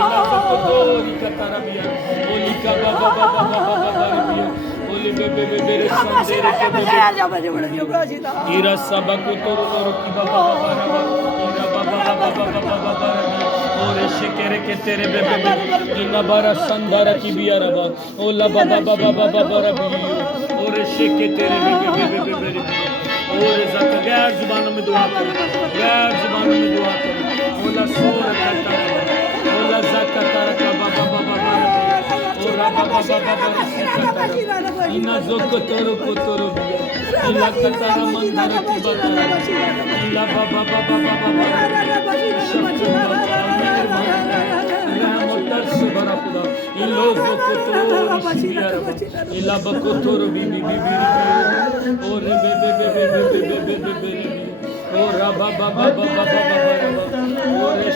Ila zokotori katarabia. Oli kaba baba baba baba barabia. Oli bebe bebe sandere kebebe. Ira sabakotoro toro ki baba baba raba. Ira baba baba baba baba barabia. Ore shekere ketere bebe bebe. Ina bara sandara ki biaraba. Ola baba baba baba barabia. Ore sheketere bebe bebe bebe. और ज़ाता गैर ज़ुबानों में दुआ करो, गैर ज़ुबानों में दुआ करो। ओला सोरा करता है, ओला ज़ाता तारा का बाबा बाबा बाबा, ओरा बाबा बाबा बाबा सिकता है। इना ज़ोको तोरो बिया, इला कतारा मंदारा की बाता, इला बाबा बाबा बाबा बाबा, शक्ति बाबा मोटर से भरा खुदा, इलो ज़ोको तोरो शिबिया रबा, इला बको तोरो बीबी बीबी ओरे बेबे बेबे बेबे बेबे बेबे बेबे ओरा बाबा बाबा बाबा बाबा ओरे